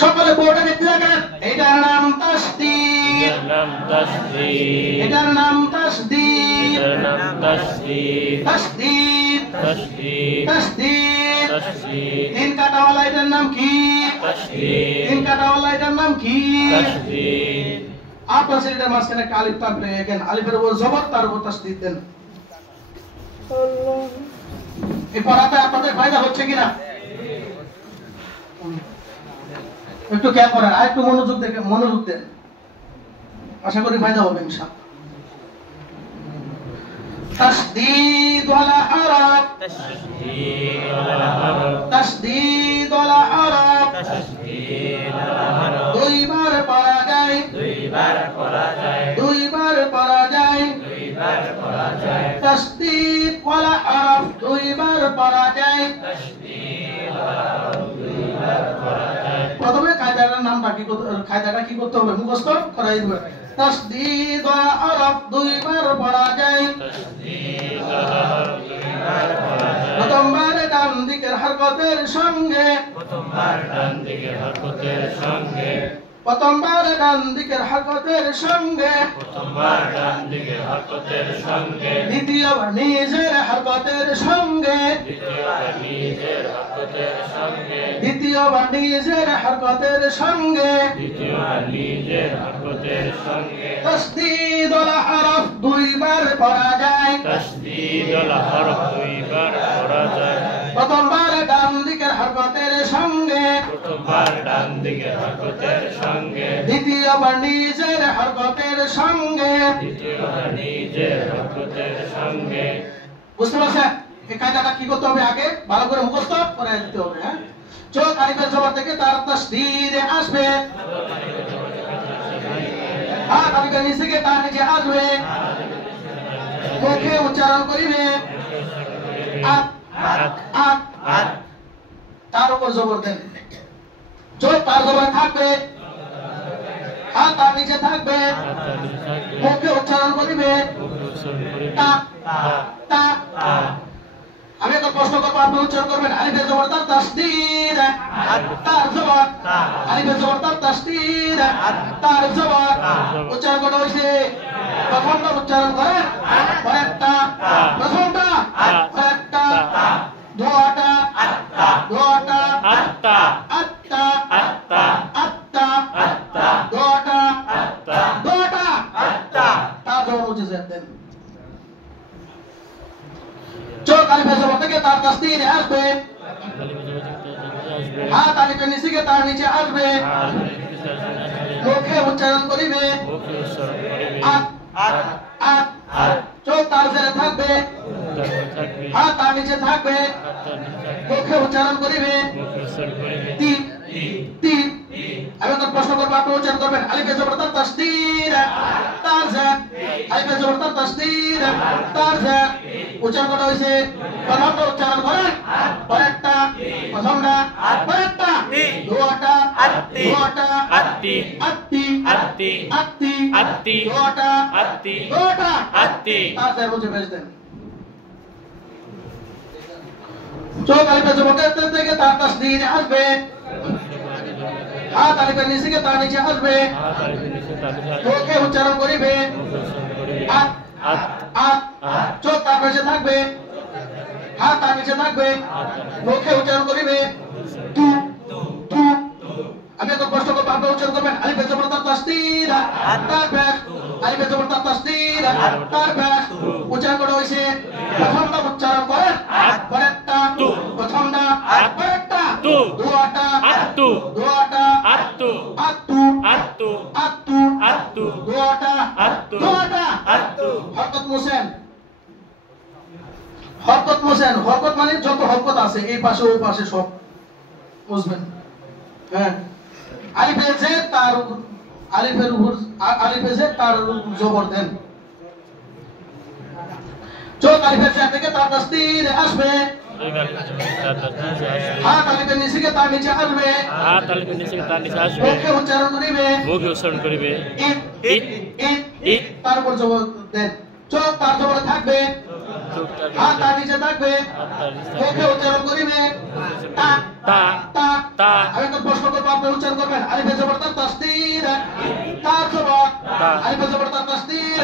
সকলে বোর্ডে দেখতে থাকেন। এটার নাম তাসদীদ, এটার নাম তাসদীদ, তাসদীদ, তাসদীদ। তিন কাটাওয়ালা এটার নাম কি? তিন কাটাওয়ালা এটার নাম কি? আপনার ছেলেটার মাঝখানে একটা আলিফ টানলে এখানে আলিফের উপর জবর, তার উপর তাসদীদ দেন। এই পড়াতে আপনাদের ফায়দা হচ্ছে কিনা একটু খেয়াল করেন, আর একটু মনোযোগ দেন, আশা করি ফায়দা হবে ইনশাআল্লাহ। তাসদীদ ওয়ালা হরফ, তাসদীদ ওয়ালা হরফ, দুইবার পড়া যায়, দুইবার পড়া যায়, তাসদীদ ওয়ালা হরফ, দুইবার পড়া যায়। প্রথমে কায়দাটার নামটা কি করতে, কায়দাটা কি করতে হবে মুখস্থ করাই দিবেন। তাসদীদ ওয়ালা হরফ, দুইবার পড়া যায়। প্রথমবার ডান দিকের হরকতের সঙ্গে, প্রথমবার ডান দিকের হরকতের সঙ্গে, প্রথমবার ডান দিকের হরকতের সঙ্গে, প্রথমবার ডান দিকের হরকতের সঙ্গে, দ্বিতীয়বার নিজের হরকতের সঙ্গে, দ্বিতীয়বার নিজের হরকতের সঙ্গে, দ্বিতীয়বার নিজের হরকতের সঙ্গে, দ্বিতীয়বার নিজের হরকতের সঙ্গে। তাসদীদ ওয়ালা হরফ, দুইবার পড়া যায়, তাসদীদ ওয়ালা হরফ, দুইবার পড়া যায়। প্রথমবার ডান দিকের হরকতের সঙ্গে, প্রথমবার ডান দিকের হরকতের সঙ্গে, দ্বিতীয়বার নিজের হরকতের সঙ্গে, দ্বিতীয়বার নিজের হরকতের সঙ্গে। বুঝতে পারছেন? এই কায়দাটা কি করতে হবে আগে ভালো করে মুখস্থ করে দিতে হবে। হ্যাঁ, চোখ আলিফের জবর থেকে তার তাসদীদ আসবে, হাত আলিফের নিচে থেকে তার নিচে আসবে, মুখে উচ্চারণ করিবে আত, আত, আত, তার উপর জবর দেন। চোখ তার জবর থাকবে, হাত তার নিচে থাকবে, মুখে উচ্চারণ করিবে তা, তা। আমি একটা প্রশ্ন করবো, আপনি উচ্চারণ করবেন। আলিফের জবর তার তাসদীদ, তার জবর, আলিফের জবর তার তাসদীদ, তার জবর। উচ্চারণ করা হয়েছে, প্রথমটা উচ্চারণ করেন, পরেরটা, প্রথমটা, পরেরটা, দোয়াটা, দোয়াটা, আত্তা, আত্তা, আত্তা, আত্তা, আত্তা, দোয়াটা, আত্তা, দোয়াটা, আত্তা, তার জবর উচ্চারণ দেন। চোখ আলিফের জবর থেকে তার তাসদীদ আসবে, হাত আলিফের নিচে থেকে তার নিচে আসবে, মুখে উচ্চারণ করিবে আত, আত, আত, আত। চোখ তার জেরে থাকবে, হাত তার নিচে থাকবে, মুখে উচ্চারণ করিবে তি, তি। আমি একটা প্রশ্ন করবো, আপনি উচ্চারণ করবেন। আলিফের জবর তার তাসদীদ, তার জা, আলিফের জবর তার তাসদীদ, তার জা। উচ্চারণ করা হয়েছে, প্রথমটা উচ্চারণ করেন, পরেরটা, প্রথমটা, পরেরটা, দোয়াটা, দোয়াটা, আত্তি, আত্তি, আত্তি, আত্তি, আত্তি, দোয়াটা, আত্তি, দোয়াটা, আত্তি, তার জা বুঝে ফেস দেন। চোখ আলিফের জবর থেকে তার তাসদীদ আসবে, হাত আলিফের নিচে থেকে তার নিচে আসবে, মুখে উচ্চারণ করিবে আত, আত, আত। চোখ তার নিচে থাকবে, হাত তার নিচে থাকবে, মুখে উচ্চারণ করিবে তু, তু। আমি একটা প্রশ্ন করবো, আপনি উচ্চারণ করবেন। আলিফের জবর তার তাসদীদ, তার পেশ, আলিফের জবর তার তাসদীদ, তার পেশ। উচ্চারণ করা হয়েছে, প্রথমটা উচ্চারণ করেন, পরেরটা, প্রথমটা, পরেরটা, দোয়াটা, আত্তু, দোয়াটা, আত্তু, আত্তু, আত্তু, আত্তু, আত্তু, দোয়াটা, আত্তু, দোয়াটা, আত্তু। হরকত মোছেন, হরকত মোছেন। হরকত মানে যত হরকত আছে এই পাশে ওই পাশে সব বুঝবেন। হ্যাঁ, আলিফের যে তার, আলিফের উপর, আলিফের যে তার জবর দেন। চোখ আলিফের যে থেকে তার তাসদীদ আসবে, হাত আলিফের নিচে থেকে তার নিচে আসবে, হাত আলিফের নিচে থেকে তার নিচে আসবে, মুখে উচ্চারণ করিবে, মুখে উচ্চারণ করিবে ইত, ইত, ইত, ইত, তার উপর জবর দেন। চোখ তার জবর থাকবে, হাত তার নিচে থাকবে মুখে উচ্চারণ করিবে তা তা তা তা আমি একটা প্রশ্ন করবো আপনি উচ্চারণ করবেন আলিফে জবর তা তাসদীদ তার জবর আলিফে জবর তা তাসদীদ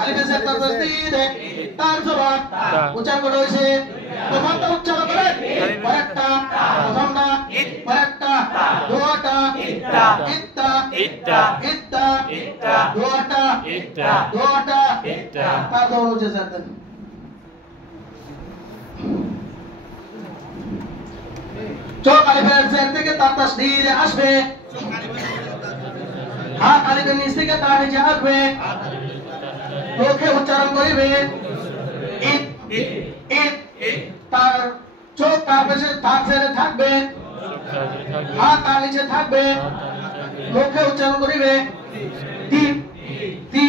আলিফে জের তা তাসদীদ তার জবর উচ্চারণ করা হয়েছে প্রথমটা উচ্চারণ করেন পরেরটা প্রথমটা পরেরটা দুটা ইত্তা ইত্তা ইত্তা ইত্তা ইত্তা দুটা ইত্তা দুটা ইত্তা তার জবর হচ্ছে জাতেন চোখ আলিফের জের থেকে তার তাসদীদ আসবে হাত আলিফের নিচ থেকে তার নিচে আসবে মুখে উচ্চারণ করিবে ইত ইত তার চোখ তার পাশে তার জেরে থাকবে হাত তার নিচে থাকবে মুখে উচ্চারণ করিবে তি তি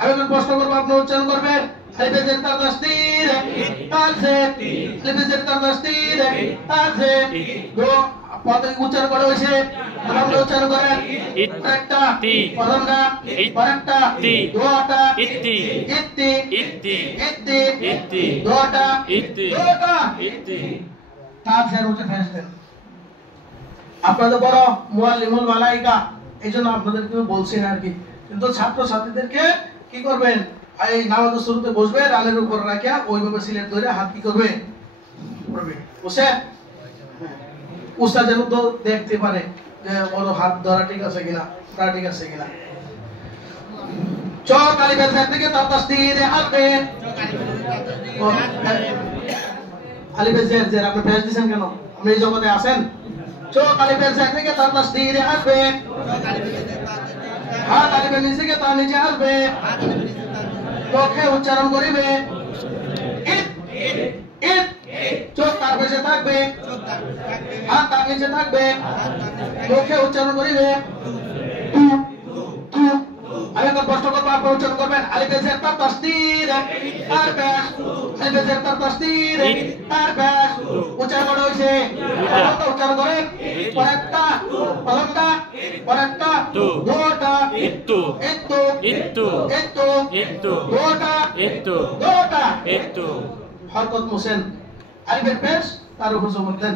আমি কোন প্রশ্ন করব আপনি উচ্চারণ করবেন আলিফে জের তার তাসদীদ তার জে আলিফে জের তার তাসদীদ তার জে দো পদ উচ্চারণ করা হয়েছে আমরা উচ্চারণ করেন একটা প্রথমটা পরেরটা দুটা ইত্তি ইত্তি ইত্তি ইত্তি ইত্তি দুটা ইত্তি দুটা ইত্তি তার জের উচ্চারণ ফেরেন আপনাদের বড় মুআল্লিমুল মালাইকা এইজন্য আপনাদেরকে বলছি না আর কি কিন্তু ছাত্র ছাত্রীদেরকে কি করবেন এই নামাজের শুরুতে বসবে রানের উপর রাখিয়া ওইভাবে সিলেট ধরে হাত কি করবে করবে বুঝছে উস্তাদ যেন তো দেখতে পারে যে ওর হাত ধরা ঠিক আছে কিনা তা ঠিক আছে কিনা চোখ আলিফের জের থেকে তার তাসদীদ আসবে আলিফের জের জের আপনি ফেস দিবেন কেন আপনি এই জগতে আছেন চোখ আলিফের জের থেকে তার তাসদীদ আসবে হাত আলিফের নিচ থেকে তার নিচে আসবে মুখে উচ্চারণ করিবে ইত ইত চোখ তার পাশে থাকবে হাত তার নিচে থাকবে মুখে উচ্চারণ করিবে তু তু আমি একটা প্রশ্ন করবো আপনি উচ্চারণ করবেন আলিফে জের তার তাসদীদ তার পেশ আলিফে জের তার তাসদীদ তার পেশ উচ্চারণ করা হয়েছে উচ্চারণ করেন পরেরটা প্রথমটা পরেরটা দুটা ইত্তু ইত্তু ইত্তু ইত্তু ইত্তু দুটা ইত্তু দুটা ইত্তু হরকত মুসেন আলিফের পেশ তার উপর জবর দেন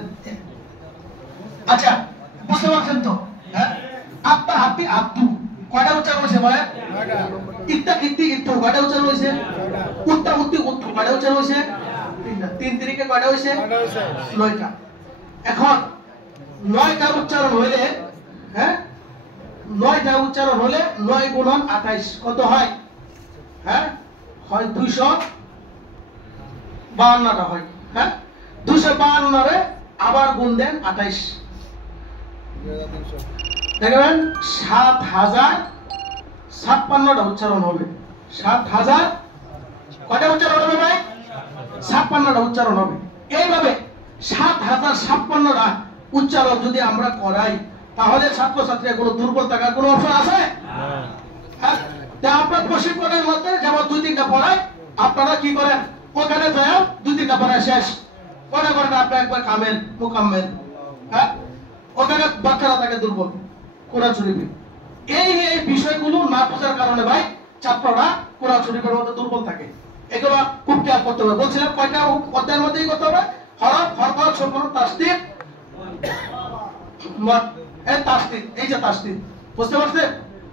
আচ্ছা বুঝতে পারছেন তো হ্যাঁ আত্তা হাতি আত্তু কয়টা উচ্চারণ হয়েছে বলে ইত্তা ইত্তি ইত্তু কয়টা উচ্চারণ হয়েছে উত্তা উত্তি উত্তু কয়টা উচ্চারণ হয়েছে তিনটা তিন তিরিকে কয়টা হয়েছে 9টা এখন 9টা উচ্চারণ হইলে হ্যাঁ 9টা উচ্চারণ হলে 9 গুণন 28 কত হয় হ্যাঁ হয় 252টা হয় হ্যাঁ 252 রে আবার গুণ দেন 28 দেখবেন 7056টা উচ্চারণ হবে 7000 কয়টা উচ্চারণ হবে ভাই 56টা উচ্চারণ হবে এইভাবে 7056টা উচ্চারণ যদি আমরা করাই তাহলে ছাত্র ছাত্রীরা কোনো দুর্বল থাকার কোনো অপশন আছে হ্যাঁ তা আপনার প্রশিক্ষণের মধ্যে যেমন 2-3টা পড়ায় আপনারা কি করেন ওখানে যায় 2-3টা পড়ায় শেষ পরে করেন আপনি একবার কামেল মুকাম্মেল হ্যাঁ ওখানে বাচ্চারা থাকে দুর্বল কোরআন শরীফে এই বিষয়গুলো না বোঝার কারণে ভাই ছাত্ররা কোরআন শরীফের মধ্যে দুর্বল থাকে এগুলো খুব খেয়াল করতে হবে বলছিলাম কয়টা অধ্যায়ের মধ্যেই করতে হবে হরফ হরকত সম্পূর্ণ তাসদীদ এই তাসদীদ এই যে তাসদীদ বুঝতে পারছেন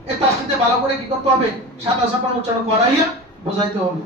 এই তাসদীদে ভালো করে কি করতে হবে সাদা সাপান উচ্চারণ করাইয়া বোঝাইতে হবে